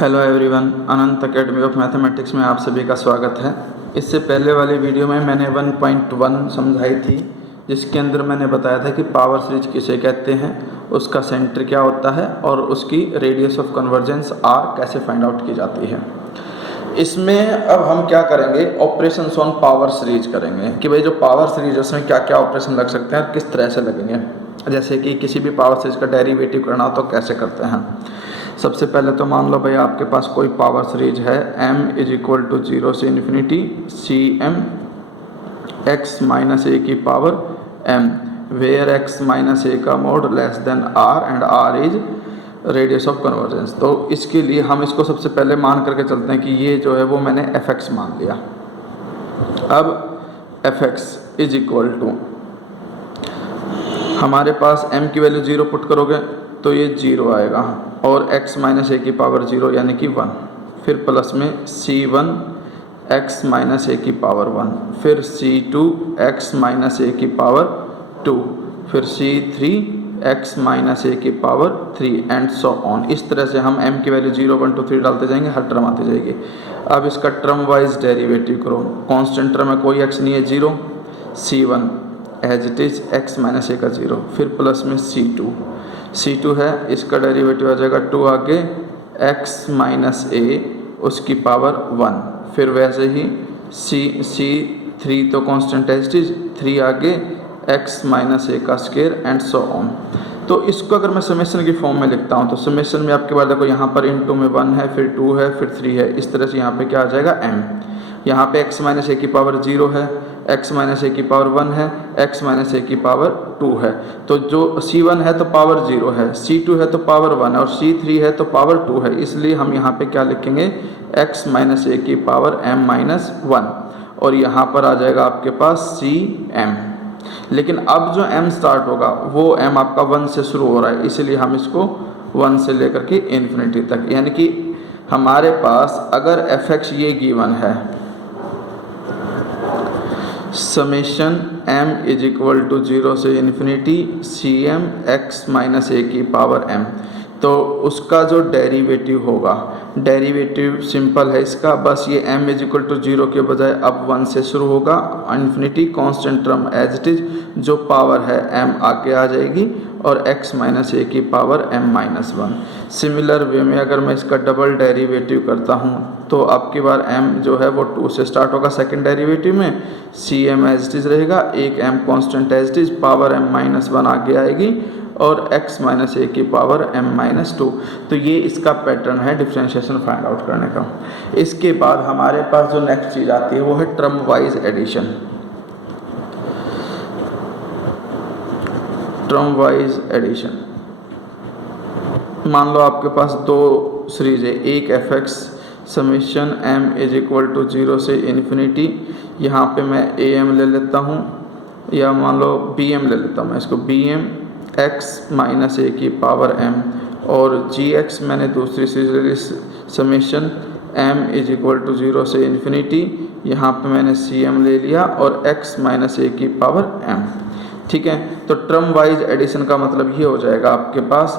Hello everyone, Anant academy of mathematics में आप सभी का स्वागत है। इससे पहले वाली वीडियो में मैंने 1.1 समझाई थी, जिसके अंदर मैंने बताया था कि पावर सीरीज किसे कहते हैं, उसका सेंटर क्या होता है और उसकी रेडियस ऑफ कन्वर्जेंस आर कैसे फाइंड आउट की जाती है। इसमें अब हम क्या करेंगे, ऑपरेशंस ऑन पावर सीरीज करेंगे कि भाई जो पावर सीरीज है उसमें क्या क्या ऑपरेशन लग सकते हैं और किस तरह से लगेंगे। जैसे कि किसी भी पावर सीरीज का डेरिवेटिव करना हो तो कैसे करते हैं। सबसे पहले तो मान लो भाई आपके पास कोई पावर सीरीज है m इज इक्वल टू 0 से infinity C M X minus ए की power m, where X minus A का mod less than r and r is radius of convergence. तो इसके लिए हम इसको सबसे पहले मान करके चलते हैं कि ये जो है वो मैंने fx मान लिया। अब fx इज इक्वल टू हमारे पास m की वैल्यू 0 पुट करोगे तो ये 0 आएगा और x माइनस ए की पावर 0 यानी कि 1, फिर प्लस में c1 x माइनस ए की पावर 1, फिर c2 x माइनस ए की पावर 2, फिर c3 x माइनस ए की पावर 3 एंड सो ऑन। इस तरह से हम m की वैल्यू 0 1 2 3 डालते जाएंगे, हर टर्म आती जाएगी। अब इसका टर्म वाइज डेरिवेटिव करो। कांस्टेंट टर्म में कोई x नहीं है, 0, c1 as it is x minus A का 0, फिर प्लस में c2 है, इसका डेरिवेटिव आ जाएगा 2 आगे x माइनस ए उसकी पावर 1, फिर वैसे ही c3 तो कांस्टेंट एज इट इज 3 आगे x माइनस ए का स्क्वायर एंड सो ऑन। तो इसको अगर मैं समेशन की फॉर्म में लिखता हूँ तो समेशन में आपके पास देखो यहाँ पर इनटू में 1 है, फिर 2 है, फिर 3 है, इस तरह से यहाँ पे क्या आ जाएगा m। यहाँ पे x माइनस ए की पावर 0 है, x माइनस ए की पावर 1 है, x माइनस ए की पावर 2 है। तो जो c1 है तो पावर 0 है, c2 है तो पावर 1 है और c3 है तो पावर 2 है। इसलिए हम यहाँ पे क्या लिखेंगे, x माइनस ए की पावर m माइनस 1 और यहाँ पर आ जाएगा आपके पास cm। लेकिन अब जो m स्टार्ट होगा वो m आपका 1 से शुरू हो रहा है, इसलिए हम इसको 1 से लेकर के इन्फिनिटी तक, यानी कि हमारे पास अगर fx ये गिवन है summation m is equal to 0 से infinity C M X minus ए की पावर m, तो उसका जो डेरिवेटिव होगा, डेरिवेटिव सिंपल है इसका, बस ये m इज इक्वल टू 0 के बजाय अब 1 से शुरू होगा, infinity constant term as it is, जो पावर है m आके आ जाएगी और x माइनस ए की power m minus 1। Similar way में अगर मैं इसका डबल डेरिवेटिव करता हूँ तो आपकी बार m जो है वो 2 से स्टार्ट होगा सेकंड डेरिवेटिव में, C M as it is रहेगा, एक m constant as it is, power m minus 1 आगे आएगी और x माइनस ए की पावर m माइनस 2। तो ये इसका पैटर्न है डिफरेंशिएशन फाइंड आउट करने का। इसके बाद हमारे पास जो नेक्स्ट चीज़ आती है वो है term wise addition. Term wise addition, मान लो आपके पास दो सीरीज है, एक fx summation m is equal to 0 से इन्फिनिटी, यहाँ पे मैं am ले लेता हूँ या मान लो bm ले लेता हूँ, मैं इसको bm x माइनस ए की पावर m और gx मैंने दूसरी सीरीज ले ली summation m is equal to 0 से इन्फिनिटी, यहाँ पे मैंने cm ले लिया और x माइनस ए की पावर m। ठीक है, तो टर्म वाइज एडिशन का मतलब ये हो जाएगा आपके पास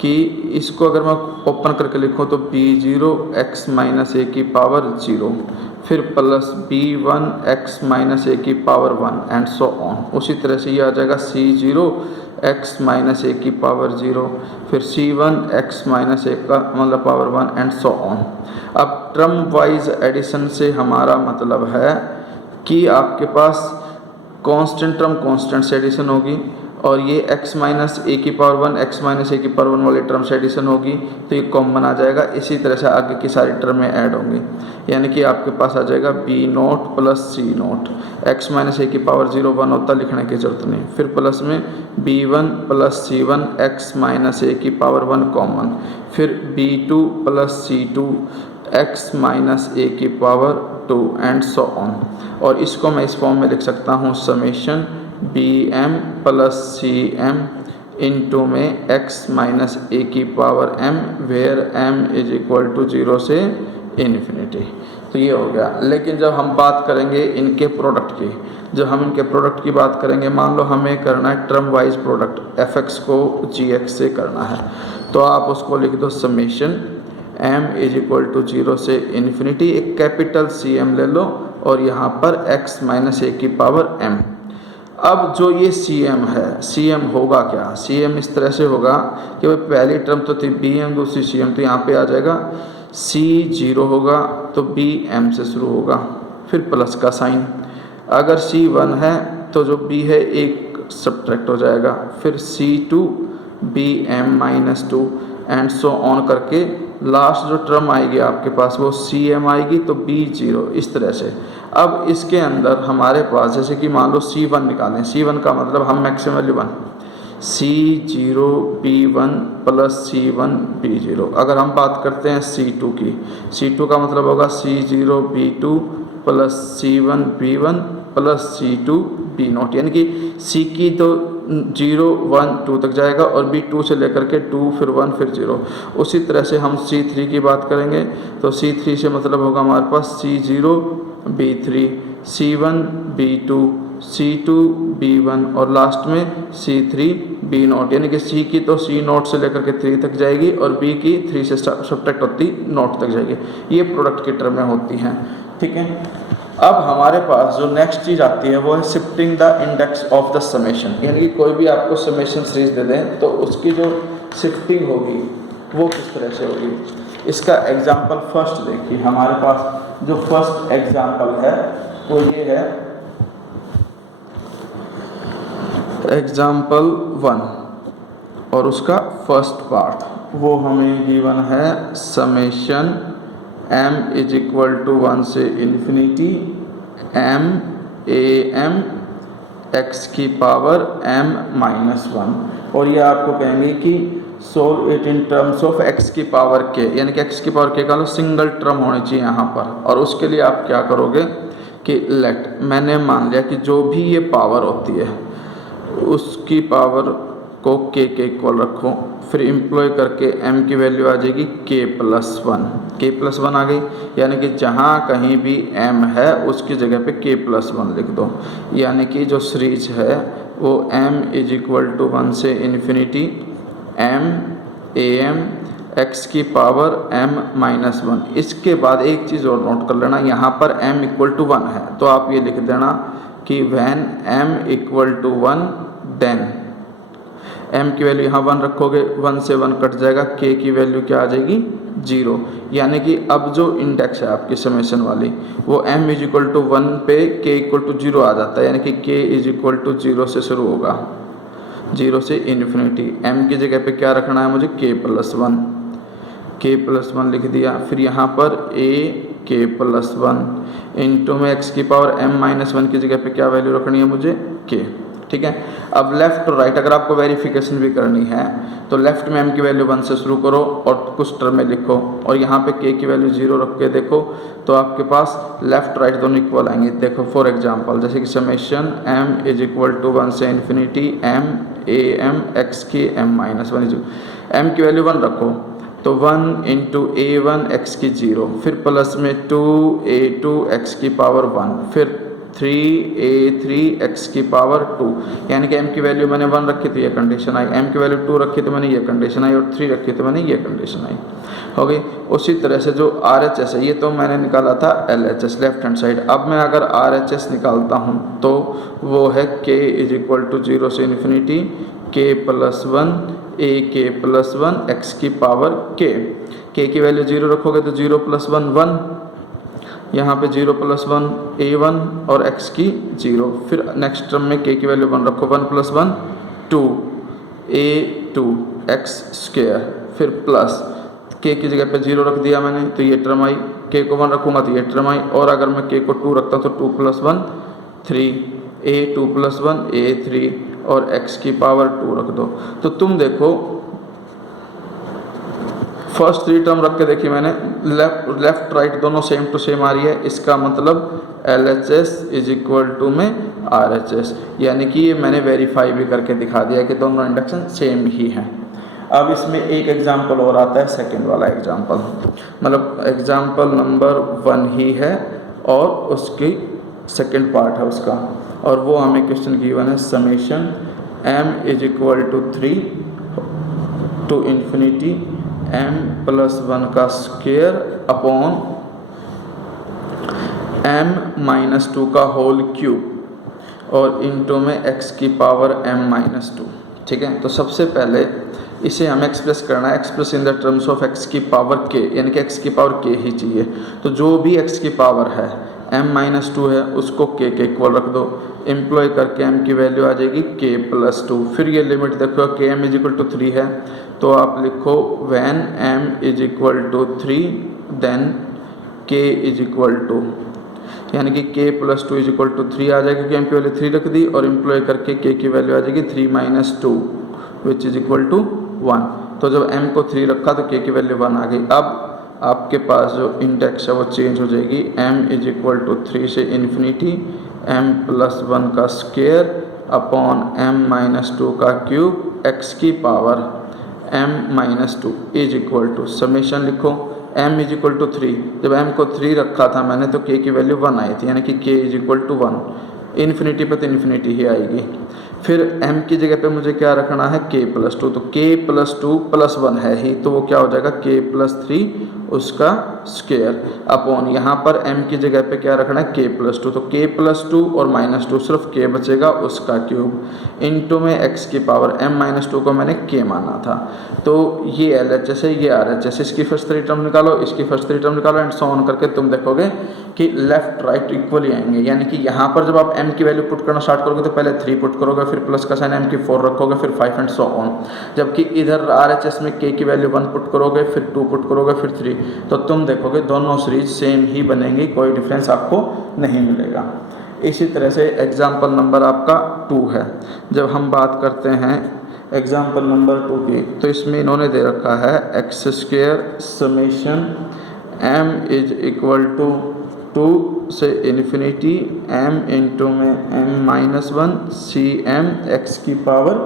कि इसको अगर मैं ओपन करके लिखूँ तो b0 x माइनस ए की पावर 0, फिर प्लस b1 x माइनस ए की पावर 1 एंड सो ऑन। उसी तरह से ये आ जाएगा c0 x माइनस ए की पावर 0, फिर c1 x माइनस ए का मतलब पावर 1 एंड सो ऑन। अब टर्म वाइज एडिशन से हमारा मतलब है कि आपके पास कांस्टेंट टर्म कांस्टेंट से एडिशन होगी और ये x माइनस ए की पावर 1 x माइनस ए की पावर 1 वाली टर्म से एडिशन होगी, तो ये कॉमन आ जाएगा। इसी तरह से आगे की सारी टर्में ऐड होंगी, यानी कि आपके पास आ जाएगा b0 plus c0, x minus ए की पावर 0 1 होता, लिखने की जरूरत नहीं, फिर प्लस में b1 plus c1 x minus ए की पावर 1 कॉमन, फिर b2 plus c2 x minus ए की पावर 2 एंड सो ऑन। और इसको मैं इस फॉर्म में लिख सकता हूँ summation bm plus cm into में x माइनस ए की power m, where m is equal to 0 से इन्फिनिटी। तो ये हो गया। लेकिन जब हम बात करेंगे इनके प्रोडक्ट की, जब हम इनके प्रोडक्ट की बात करेंगे, मान लो हमें करना है टर्म वाइज प्रोडक्ट, fx को gx से करना है, तो आप उसको लिख दो summation m is equal to 0 से इन्फिनिटी, एक कैपिटल सी एम ले लो और यहाँ पर x माइनस ए की पावर m। अब जो ये सी एम है, सी एम होगा क्या, सी एम इस तरह से होगा कि भाई पहली टर्म तो थी बी एम, दूसरी सी एम, तो यहाँ पे आ जाएगा सी 0 होगा तो बी एम से शुरू होगा, फिर प्लस का साइन। अगर सी 1 है तो जो बी है एक सब्ट्रैक्ट हो जाएगा, फिर C 2 B M minus 2 and so on करके लास्ट जो टर्म आएगी आपके पास वो सी एम आएगी तो बी 0, इस तरह से। अब इसके अंदर हमारे पास जैसे कि मान लो सी 1 निकालें, सी 1 का मतलब हम मैक्सिमम वैल्यू 1, सी 0 बी 1 प्लस सी 1 बी 0। अगर हम बात करते हैं सी 2 की, सी 2 का मतलब होगा C 0 B 2 plus C 1 B 1 plus C 2 B not, यानी कि सी की तो 0 1 2 तक जाएगा और बी 2 से लेकर के 2 फिर 1 फिर 0। उसी तरह से हम सी 3 की बात करेंगे तो सी 3 से मतलब होगा हमारे पास सी 0 बी 3 सी 1 बी 2 सी 2 बी 1 और लास्ट में सी 3 बी नॉट, यानी कि सी की तो सी नॉट से लेकर के 3 तक जाएगी और बी की 3 से सब्ट्रैक्ट होती नॉट तक जाएगी। ये प्रोडक्ट की टर्में होती हैं, ठीक है। अब हमारे पास जो नेक्स्ट चीज़ आती है वो है shifting the index of the summation, यानी कि कोई भी आपको समेशन सीरीज दे दें तो उसकी जो शिफ्टिंग होगी वो किस तरह से होगी। इसका एग्जाम्पल फर्स्ट देखिए, हमारे पास जो फर्स्ट एग्जाम्पल है वो ये है एग्जाम्पल 1 और उसका फर्स्ट पार्ट वो हमें गिवन है summation m is equal to 1 से infinity m a m x की पावर m माइनस 1, और ये आपको कहेंगे कि solve it in terms of x की पावर k, यानी कि x की पावर k का लो सिंगल टर्म होनी चाहिए यहाँ पर। और उसके लिए आप क्या करोगे कि लेट, मैंने मान लिया कि जो भी ये पावर होती है उसकी पावर को k के इक्वल रखो, फिर एम्प्लॉय करके m की वैल्यू आ जाएगी k प्लस 1, k प्लस 1 आ गई, यानी कि जहाँ कहीं भी m है उसकी जगह पे k प्लस 1 लिख दो। यानी कि जो सीरीज है वो m इज इक्वल टू 1 से infinity m a m x की पावर m माइनस 1। इसके बाद एक चीज़ और नोट कर लेना, यहाँ पर m इक्वल टू 1 है तो आप ये लिख देना कि when m equal to 1 then m की वैल्यू यहाँ 1 रखोगे, 1 से 1 कट जाएगा, k की वैल्यू क्या आ जाएगी 0। यानी कि अब जो इंडेक्स है आपकी समेशन वाली वो m इज इक्वल टू 1 पे k इक्वल टू 0 आ जाता है, यानी कि k इज इक्वल टू 0 से शुरू होगा, 0 से इन्फिनिटी। m की जगह पे क्या रखना है मुझे k प्लस 1, k प्लस 1 लिख दिया, फिर यहाँ पर a k प्लस 1 इंटू में x की पावर m माइनस 1 की जगह पे क्या वैल्यू रखनी है मुझे k, ठीक है। अब लेफ्ट और राइट अगर आपको वेरिफिकेशन भी करनी है तो लेफ्ट में m की वैल्यू 1 से शुरू करो और कुछ टर्म में लिखो और यहाँ पे k की वैल्यू 0 रख के देखो तो आपके पास लेफ्ट राइट दोनों इक्वल आएंगे। देखो फॉर एग्जांपल जैसे कि summation m is equal to 1 से infinity m a m x की m माइनस 1, m की वैल्यू 1 रखो तो 1 इंटू a1 x की 0, फिर प्लस में 2a2 x की पावर 1, फिर 3a3 x की पावर 2, यानी कि m की वैल्यू मैंने 1 रखी तो ये कंडीशन आई, m की वैल्यू 2 रखी तो मैंने ये कंडीशन आई और 3 रखी तो मैंने ये कंडीशन आई, हो गई। उसी तरह से जो RHS है ये तो मैंने निकाला था LHS लेफ्ट हैंड साइड। अब मैं अगर RHS निकालता हूँ तो वो है k इज इक्वल टू 0 से infinity k plus 1 a k plus 1 x की पावर k की वैल्यू 0 रखोगे तो 0 प्लस 1 1, यहाँ पे 0 प्लस 1 a1 और x की 0, फिर नेक्स्ट टर्म में k की वैल्यू 1 रखो, 1 प्लस 1 2 a2 x स्क्वायर, फिर प्लस k की जगह पे 0 रख दिया मैंने तो ये टर्म आई, k को 1 रखूँगा तो ये टर्म आई, और अगर मैं k को 2 रखता हूँ तो 2 प्लस 1 3 a2 प्लस 1 a3 और x की पावर 2 रख दो। तो तुम देखो फर्स्ट 3 टर्म रख के देखिए मैंने, लेफ्ट राइट दोनों सेम टू सेम आ रही है, इसका मतलब LHS इज इक्वल टू में RHS, यानी कि ये मैंने वेरीफाई भी करके दिखा दिया कि दोनों इंडक्शन सेम ही हैं। अब इसमें एक एग्जांपल और आता है, सेकंड वाला एग्जांपल, मतलब एग्जांपल नंबर 1 ही है और उसकी सेकंड पार्ट है उसका, और वो हमें क्वेश्चन गिवन है summation m is equal to 3 to infinity m+1 का स्क्वायर अपॉन m-2 का होल क्यूब और इनटू में x की पावर m-2। ठीक है, तो सबसे पहले इसे हमें एक्सप्रेस करना है, express in the terms of x की पावर k, यानी कि x की पावर k ही चाहिए। तो जो भी x की पावर है m-2 है उसको k के इक्वल रख दो, एम्प्लॉय करके m की वैल्यू आ जाएगी k+2। फिर ये लिमिट देखो k m=3 है तो आप लिखो व्हेन m=3 देन k=2, यानी कि k+2=3 आ जाएगी, क्योंकि m की वैल्यू 3 रख दी और एम्प्लॉय करके k की वैल्यू आ जाएगी 3 - 2 विच इज इक्वल टू 1। तो जब m को 3 रखा तो k की वैल्यू 1 आ गई। अब आपके पास जो इंडेक्स है वो चेंज हो जाएगी, m=3 से इन्फिनिटी m+1 का स्क्वायर अपॉन m-2 का क्यूब x की power m-2 is equal to summation लिखो m=3। जब m को 3 रखा था मैंने तो k की वैल्यू 1 आई थी, यानी कि k=1। इन्फिनिटी पे तो इन्फिनिटी ही आएगी। फिर m की जगह पे मुझे क्या रखना है k+2, तो k+2 + 1 है ही तो वो क्या हो जाएगा k+3 उसका स्क्वायर अपॉन यहाँ पर m की जगह पे क्या रखना है k+2, तो k+2 और -2 सिर्फ k बचेगा उसका क्यूब इनटू में x की पावर m-2 को मैंने k माना था। तो ये LHS है, ये RHS, इसकी फर्स्ट 3 टर्म निकालो, इसकी फर्स्ट 3 टर्म निकालो एंड सो ऑन करके तुम देखोगे कि लेफ्ट राइट इक्वली आएंगे। यानी कि यहाँ पर जब आप m की वैल्यू पुट करना स्टार्ट करोगे तो पहले 3 पुट करोगे, फिर प्लस का साइन m की 4 रखोगे, फिर 5 एंड सो ऑन। जबकि इधर RHS में k की वैल्यू 1 पुट करोगे, फिर 2 पुट करोगे, फिर 3, तो तुम देखोगे दोनों सीरीज सेम ही बनेंगी, कोई डिफरेंस आपको नहीं मिलेगा। इसी तरह से एग्जाम्पल नंबर आपका 2 है। जब हम बात करते हैं एग्जाम्पल नंबर 2 की, तो इसमें इन्होंने दे रखा है x² समेशन m=2 से इन्फिनिटी m इंटू में m-1 cm x की पावर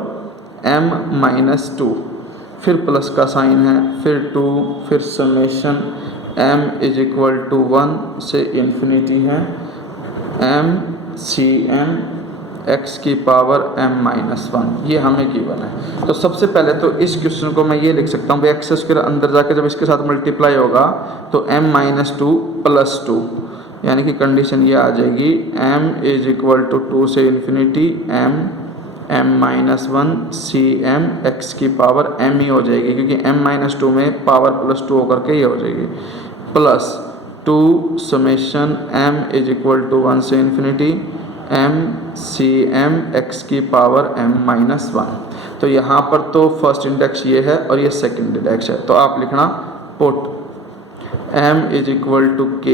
m-2, फिर प्लस का साइन है, फिर 2, फिर समेशन m=1 से इन्फिनिटी है m cm x की पावर m-1, ये हमें गिवन है। तो सबसे पहले तो इस क्वेश्चन को मैं ये लिख सकता हूँ x² अंदर जाके जब इसके साथ मल्टीप्लाई होगा तो m-2 + 2, यानी कि कंडीशन ये आ जाएगी m=2 से इन्फिनिटी m-1 cm x की पावर m ही हो जाएगी, क्योंकि m-2 में पावर +2 होकर के ये हो जाएगी, प्लस 2 समेशन m=1 से इन्फिनिटी m cm x की पावर m-1। तो यहाँ पर तो फर्स्ट इंडेक्स ये है और ये सेकंड इंडेक्स है, तो आप लिखना put m=k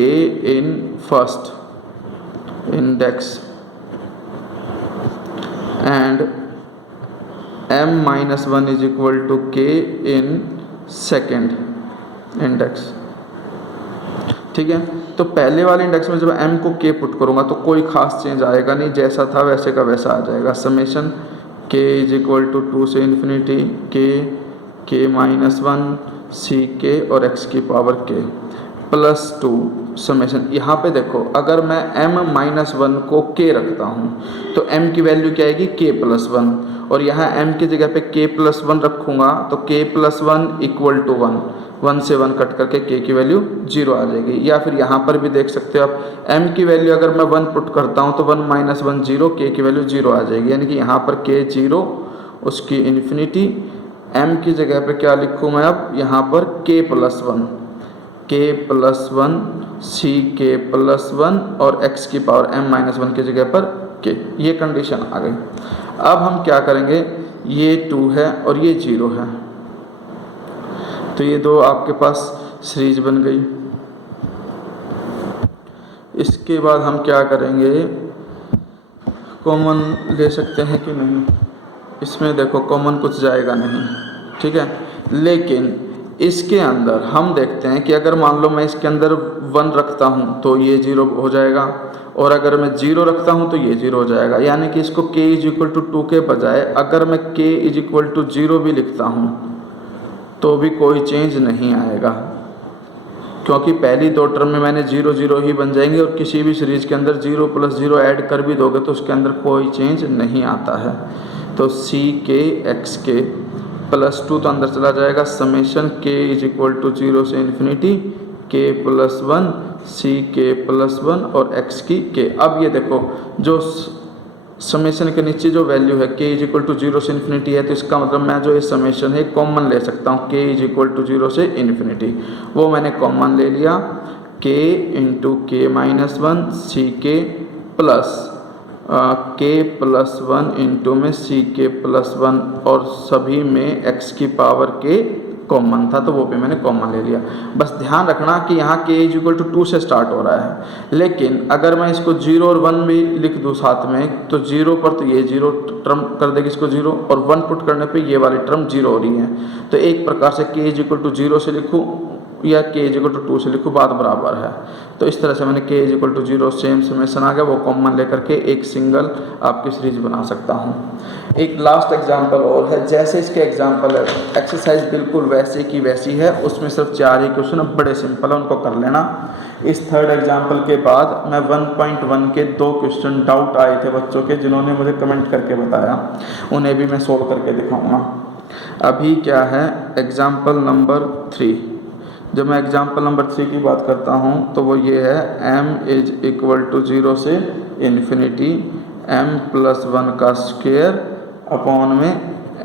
in first index and m-1 k in second index. ठीक है, तो पहले वाले इंडेक्स में जब m को k पुट करूँगा तो कोई खास चेंज आएगा नहीं, जैसा था वैसे का वैसा आ जाएगा। समेशन k=2 से इन्फिनिटी k-1 ck और x की पावर k प्लस 2 समेशन। यहाँ पे देखो अगर मैं m-1 को k रखता हूँ तो m की वैल्यू क्या आएगी k+1, और यहाँ m की जगह पे k+1 रखूँगा तो k+1 = 1, 1 से 1 कट करके k की वैल्यू 0 आ जाएगी। या फिर यहाँ पर भी देख सकते हो आप m की वैल्यू अगर मैं 1 पुट करता हूँ तो 1 - 1 0, k की वैल्यू 0 आ जाएगी, यानी कि यहाँ पर k 0 उसकी इन्फिनिटी। m की जगह पे क्या लिखूँ मैं अब यहाँ पर k+1 ck+1 और x की पावर m-1 की जगह पर k, ये कंडीशन आ गई। अब हम क्या करेंगे, ये 2 है और ये 0 है, तो ये दो आपके पास सीरीज बन गई। इसके बाद हम क्या करेंगे, कॉमन ले सकते हैं कि नहीं, इसमें देखो कॉमन कुछ जाएगा नहीं, ठीक है। लेकिन इसके अंदर हम देखते हैं कि अगर मान लो मैं इसके अंदर 1 रखता हूँ तो ये 0 हो जाएगा, और अगर मैं 0 रखता हूँ तो ये 0 हो जाएगा। यानी कि इसको k=2 के बजाय अगर मैं k=0 भी लिखता हूँ तो भी कोई चेंज नहीं आएगा, क्योंकि पहली 2 टर्म में मैंने 0 0 ही बन जाएंगे, और किसी भी सीरीज के अंदर 0 + 0 ऐड कर भी दोगे तो उसके अंदर कोई चेंज नहीं आता है। तो ck x k +2 तो अंदर चला जाएगा, summation k is equal to 0 से इन्फिनिटी k+1 ck+1 और x की k। अब ये देखो जो समेशन के नीचे जो वैल्यू है k इज इक्वल टू 0 से इन्फिनिटी है, तो इसका मतलब मैं जो ये समेशन है कॉमन ले सकता हूँ, k इज इक्वल टू 0 से इन्फिनिटी, वो मैंने कॉमन ले लिया, k into k-1 ck plus k+1 into में ck+1 और सभी में x की पावर k कॉमन था तो वो भी मैंने कॉमन ले लिया। बस ध्यान रखना कि यहाँ k इज इक्वल टू 2 से स्टार्ट हो रहा है, लेकिन अगर मैं इसको 0 और 1 भी लिख दूँ साथ में तो 0 पर तो ये 0 टर्म कर देगी इसको 0 और 1 पुट करने पे ये वाली टर्म 0 हो रही है। तो एक प्रकार से k इज इक्वल टू 0 से लिखूँ या k इज इक्वल टू 2 से लिखूँ, बात बराबर है। तो इस तरह से मैंने k is equal to 0 same summation आ गया, वो कॉमन लेकर के एक सिंगल आपकी सीरीज बना सकता हूँ। एक लास्ट एग्जांपल और है, जैसे इसके एग्जांपल है एक्सरसाइज बिल्कुल वैसे की वैसी है, उसमें सिर्फ 4 ही क्वेश्चन है, बड़े सिंपल है, उनको कर लेना। इस थर्ड एग्जाम्पल के बाद मैं 1.1 के 2 क्वेश्चन डाउट आए थे बच्चों के, जिन्होंने मुझे कमेंट करके बताया, उन्हें भी मैं सोल्व करके दिखाऊँगा। अभी क्या है एग्जाम्पल नंबर 3। जब मैं एग्जाम्पल नंबर 3 की बात करता हूँ तो वो ये है m इज इक्वल टू 0 से इन्फिनिटी m+1 का स्क्वायर अपॉन में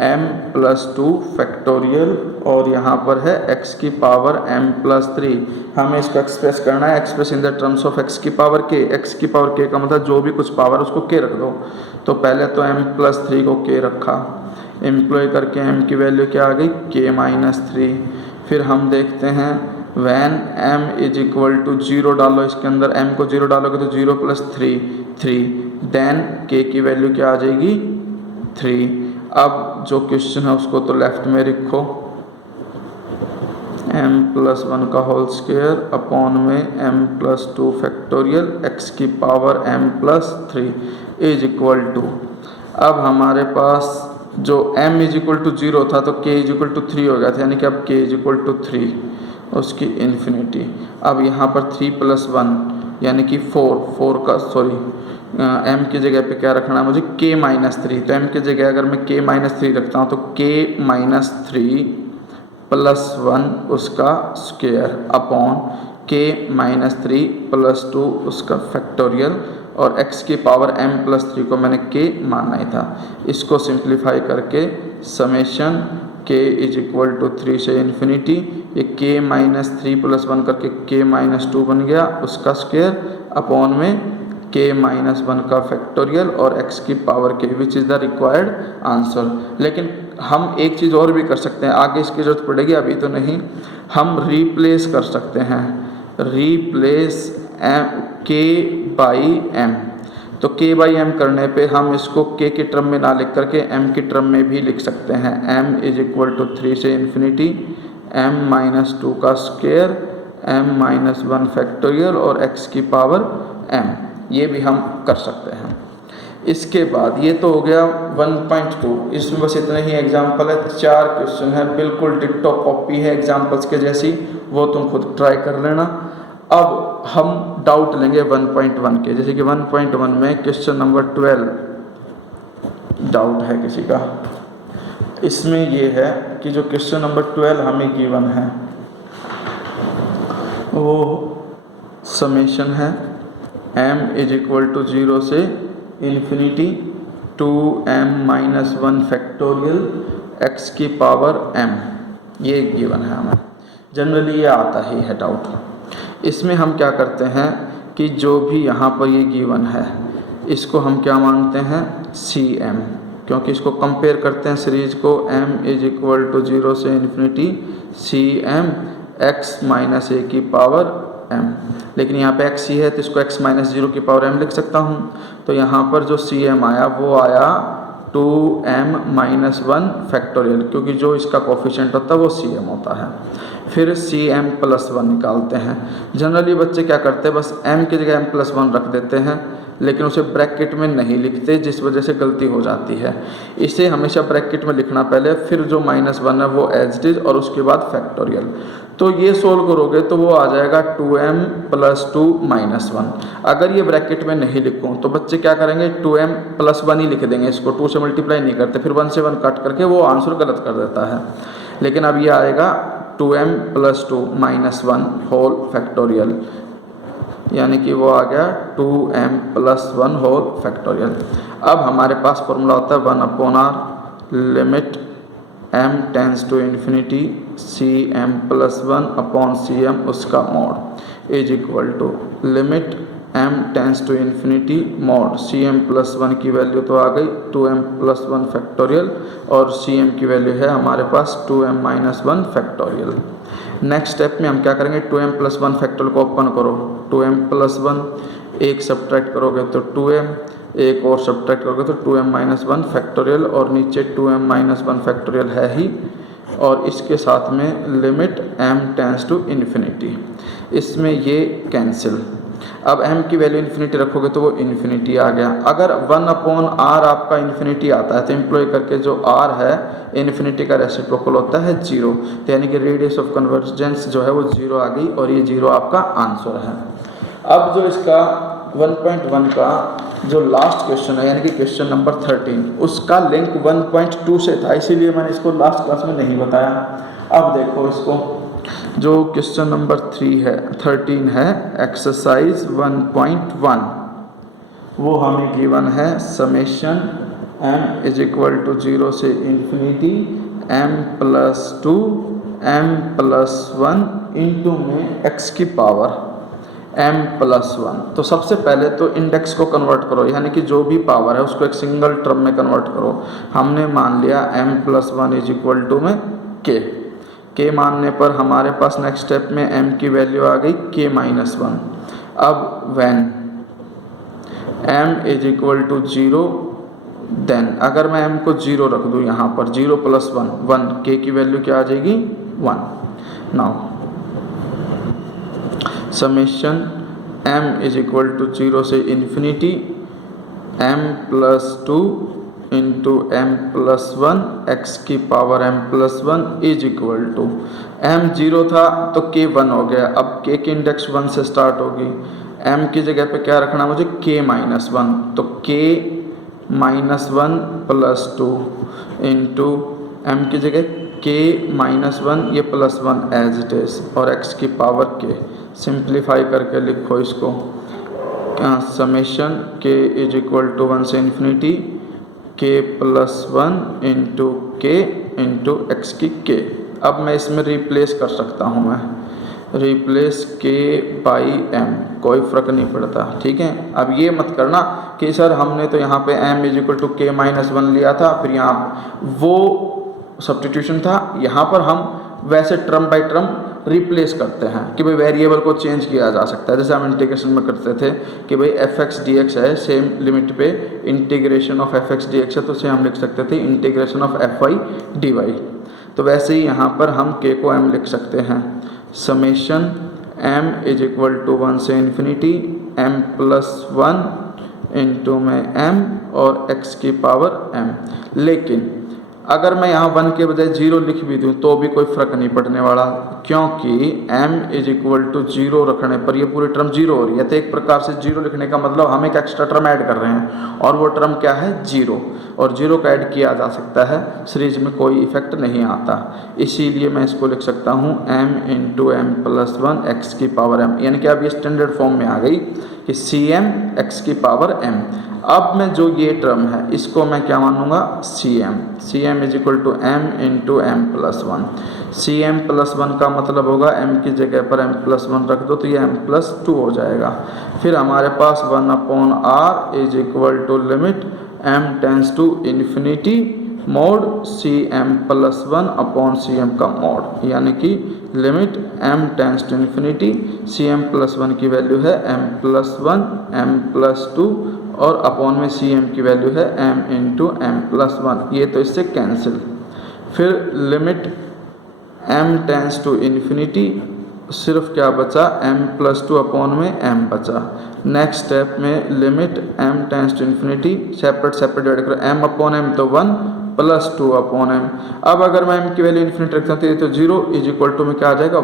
m+2 फैक्टोरियल और यहाँ पर है x की पावर m+3। हमें इसको एक्सप्रेस करना है, express in the terms of x की पावर k। x की पावर k का मतलब जो भी कुछ पावर उसको k रख दो। तो पहले तो m+3 को k रखा, एम्प्लॉय करके m की वैल्यू क्या आ गई k-3। फिर हम देखते हैं when m is equal to 0 डालो, इसके अंदर m को 0 डालोगे तो 0 + 3 देन k की वैल्यू क्या आ जाएगी 3। अब जो क्वेश्चन है उसको तो लेफ्ट में लिखो, m+1 का होल स्क्वायर अपॉन में m+2 फैक्टोरियल x की power m+3 is equal to, अब हमारे पास जो m इज इक्वल टू 0 था तो k इज इक्वल टू 3 हो गया था, यानी कि अब k इज इक्वल टू 3 उसकी इन्फिनिटी। अब यहाँ पर 3+1 यानी कि 4 का m की जगह पे क्या रखना है मुझे k-3। तो m की जगह अगर मैं k-3 रखता हूँ तो k-3 + 1 उसका स्क्वायर अपॉन k-3 + 2 उसका फैक्टोरियल और x की पावर m+3 को मैंने k मानना ही था। इसको सिंप्लीफाई करके summation k is equal to 3 से इन्फिनिटी, ये k-3 + 1 करके k-2 बन गया उसका स्क्वायर अपॉन में k-1 का फैक्टोरियल और x की power k, which is the required answer. लेकिन हम एक चीज़ और भी कर सकते हैं, आगे इसकी ज़रूरत पड़ेगी अभी तो नहीं, हम रिप्लेस कर सकते हैं, रिप्लेस k बाई m। तो k बाई m करने पे हम इसको k के टर्म में ना लिख करके m के टर्म में भी लिख सकते हैं। m इज इक्वल टू 3 से इन्फिनिटी m-2 का स्क्वायर m-1 फैक्टोरियल और x की पावर m, ये भी हम कर सकते हैं। इसके बाद ये तो हो गया 1.2, इसमें बस इतने ही एग्जाम्पल है, 4 क्वेश्चन है, बिल्कुल डिट्टो कॉपी है एग्जाम्पल्स के जैसी, वो तुम खुद ट्राई कर लेना। अब हम डाउट लेंगे 1.1 के, जैसे कि 1.1 में क्वेश्चन नंबर 12 डाउट है किसी का। इसमें ये है कि जो क्वेश्चन नंबर 12 हमें गिवन है वो समेशन है m इज इक्वल टू 0 से इन्फिनिटी 2m-1 फैक्टोरियल x की पावर m, ये गिवन है हमें। जनरली ये आता ही है डाउट। इसमें हम क्या करते हैं कि जो भी यहाँ पर ये गिवन है इसको हम क्या मानते हैं cm, क्योंकि इसको कंपेयर करते हैं सीरीज को m इज इक्वल टू 0 से इन्फिनिटी cm x-a की पावर m। लेकिन यहाँ पे x ही है तो इसको x-0 की पावर m लिख सकता हूँ। तो यहाँ पर जो cm आया वो आया 2m-1 फैक्टोरियल, क्योंकि जो इसका कोफिशिएंट होता है वो cm होता है। फिर सी एम प्लस वन निकालते हैं। जनरली बच्चे क्या करते हैं, बस एम की जगह एम प्लस वन रख देते हैं, लेकिन उसे ब्रैकेट में नहीं लिखते, जिस वजह से गलती हो जाती है। इसे हमेशा ब्रैकेट में लिखना पहले, फिर जो -1 है वो एज इट इज, और उसके बाद फैक्टोरियल। तो ये सोल्व करोगे तो वो आ जाएगा 2m + 2 - 1। अगर ये ब्रैकेट में नहीं लिखूँ तो बच्चे क्या करेंगे, 2m + 1 ही लिख देंगे, इसको 2 से मल्टीप्लाई नहीं करते, फिर 1 से 1 कट करके वो आंसर गलत कर देता है। लेकिन अब ये आएगा 2m + 2 - 1 होल फैक्टोरियल, यानी कि वो आ गया 2m + 1 होल फैक्टोरियल। अब हमारे पास फॉर्मूला होता है 1/r limit m tends to infinity cm + 1/cm उसका mod is equal to limit m tends to infinity mod cm + 1 की वैल्यू तो आ गई 2m + 1 फैक्टोरियल, और cm की वैल्यू है हमारे पास 2m - 1 फैक्टोरियल। नेक्स्ट स्टेप में हम क्या करेंगे, 2m + 1 फैक्टोरियल को ओपन करो, 2m + 1, एक सब्ट्रैक्ट करोगे तो 2m, एक और सब्ट्रैक्ट करोगे तो 2m - 1 फैक्टोरियल, और नीचे 2m - 1 फैक्टोरियल है ही, और इसके साथ में limit m tends to infinity, इसमें ये कैंसिल। अब m की वैल्यू इन्फिनिटी रखोगे तो वो इन्फिनिटी आ गया। अगर 1/r आपका इन्फिनिटी आता है तो एम्प्लॉय करके जो r है इन्फिनिटी का रेसिप्रोकल होता है 0, तो यानी कि रेडियस ऑफ कन्वर्जेंस जो है वो 0 आ गई, और ये 0 आपका आंसर है। अब जो इसका 1.1 का जो लास्ट क्वेश्चन है, यानी कि क्वेश्चन नंबर 13, उसका लिंक 1.2 से था, इसीलिए मैंने इसको लास्ट क्लास में नहीं बताया। अब देखो इसको, जो क्वेश्चन नंबर 13 है एक्सरसाइज 1.1, वो हमें गिवन है समेशन m = 0 से इन्फिनिटी m + 2 m + 1 इंटू में x की पावर m + 1। तो सबसे पहले तो इंडेक्स को कन्वर्ट करो, यानी कि जो भी पावर है उसको एक सिंगल टर्म में कन्वर्ट करो। हमने मान लिया m + 1 = में k मानने पर हमारे पास नेक्स्ट स्टेप में m की वैल्यू आ गई k - 1। अब व्हेन m = 0, देन अगर मैं m को 0 रख दूँ यहाँ पर, 0 + 1 1, k की वैल्यू क्या आ जाएगी 1। नाउ समेशन m = 0 से infinity m + 2 into m + 1 x की power m + 1 is equal to, m 0 था तो k 1 हो गया। अब k की इंडेक्स 1 से स्टार्ट होगी, m की जगह पे क्या रखना मुझे k - 1, तो k - 1 + 2 इंटू m की जगह k - 1, ये +1 एज इट इज, और x की पावर k। सिंप्लीफाई करके लिखो इसको, समेशन k = 1 से infinity k + 1 into k into x की k। अब मैं इसमें रिप्लेस कर सकता हूँ, मैं रिप्लेस k बाई m, कोई फ़र्क नहीं पड़ता, ठीक है। अब ये मत करना कि सर हमने तो यहाँ पे m = k - 1 लिया था, फिर यहाँ वो सब्स्टिट्यूशन था, यहाँ पर हम वैसे टर्म बाई टर्म रिप्लेस करते हैं कि भाई वेरिएबल को चेंज किया जा सकता है। जैसे हम इंटीग्रेशन में करते थे कि भाई f(x) dx है, सेम लिमिट पे इंटीग्रेशन ऑफ f(x) dx है, तो उसे हम लिख सकते थे इंटीग्रेशन ऑफ fy dy। तो वैसे ही यहाँ पर हम k को m लिख सकते हैं, समेशन m = 1 से इन्फिनिटी m + 1 इंटू में m और x की पावर m। लेकिन अगर मैं यहाँ 1 के बजाय 0 लिख भी दूँ तो भी कोई फ़र्क नहीं पड़ने वाला, क्योंकि m = 0 रखने पर ये पूरी टर्म 0 हो रही है। तो एक प्रकार से 0 लिखने का मतलब हम एक एक्स्ट्रा टर्म ऐड कर रहे हैं, और वो टर्म क्या है 0, और 0 का ऐड किया जा सकता है, सीरीज में कोई इफेक्ट नहीं आता। इसीलिए मैं इसको लिख सकता हूँ m × m + 1 x की पावर m, यानी कि अब ये स्टैंडर्ड फॉर्म में आ गई कि cm x की पावर m। अब मैं जो ये टर्म है इसको मैं क्या मानूंगा cm = m × m + 1। cm + 1 का मतलब होगा m की जगह पर m + 1 रख दो तो ये m + 2 हो जाएगा। फिर हमारे पास 1/r = limit m tends to infinity mod cm + 1/cm का मोड, यानी कि limit m tends to infinity, cm + 1 की वैल्यू है m + 1 m + 2, और अपॉन में cm की वैल्यू है m × m + 1, ये तो इससे कैंसिल। फिर limit m tends to infinity, सिर्फ क्या बचा m+2 अपॉन में m बचा। नेक्स्ट स्टेप में limit m tends to infinity, separate divide करो, m अपॉन m तो 1 प्लस 2 अपॉन m। अब अगर मैं m की वैल्यू इन्फिनिटी रखता हूँ तो 0 इज इक्वल टू में क्या आ जाएगा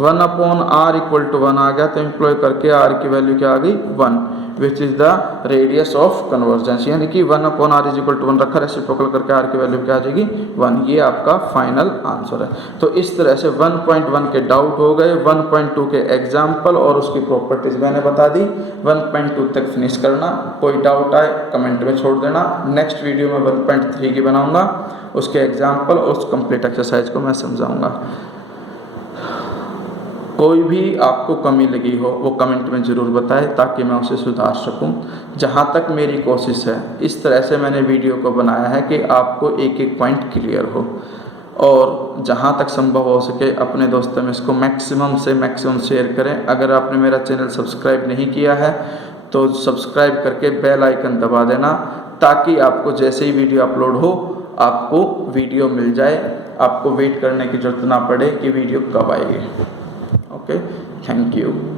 1 अपॉन r इक्वल टू 1 आ गया, तो एम्प्लॉय करके r की वैल्यू क्या आ गई 1, which is the radius of convergence, यानी कि 1 upon r is equal to 1 रखा, रेसिप्रोकल करके r की वैल्यू क्या आ जाएगी 1। ये आपका फाइनल आंसर है। तो इस तरह से 1.1 के डाउट हो गए, 1.2 के एग्जाम्पल और उसकी प्रॉपर्टीज मैंने बता दी। 1.2 तक फिनिश करना, कोई डाउट आए कमेंट में छोड़ देना। नेक्स्ट वीडियो में 1.3 की बनाऊंगा, उसके एग्जाम्पल और उस कंप्लीट एक्सरसाइज को मैं समझाऊंगा। कोई भी आपको कमी लगी हो वो कमेंट में ज़रूर बताएं ताकि मैं उसे सुधार सकूं। जहां तक मेरी कोशिश है इस तरह से मैंने वीडियो को बनाया है कि आपको एक एक पॉइंट क्लियर हो, और जहां तक संभव हो सके अपने दोस्तों में इसको मैक्सिमम से मैक्सिमम शेयर करें। अगर आपने मेरा चैनल सब्सक्राइब नहीं किया है तो सब्सक्राइब करके बेल आइकन दबा देना, ताकि आपको जैसे ही वीडियो अपलोड हो आपको वीडियो मिल जाए, आपको वेट करने की ज़रूरत ना पड़े कि वीडियो कब आएगी। Okay, thank you.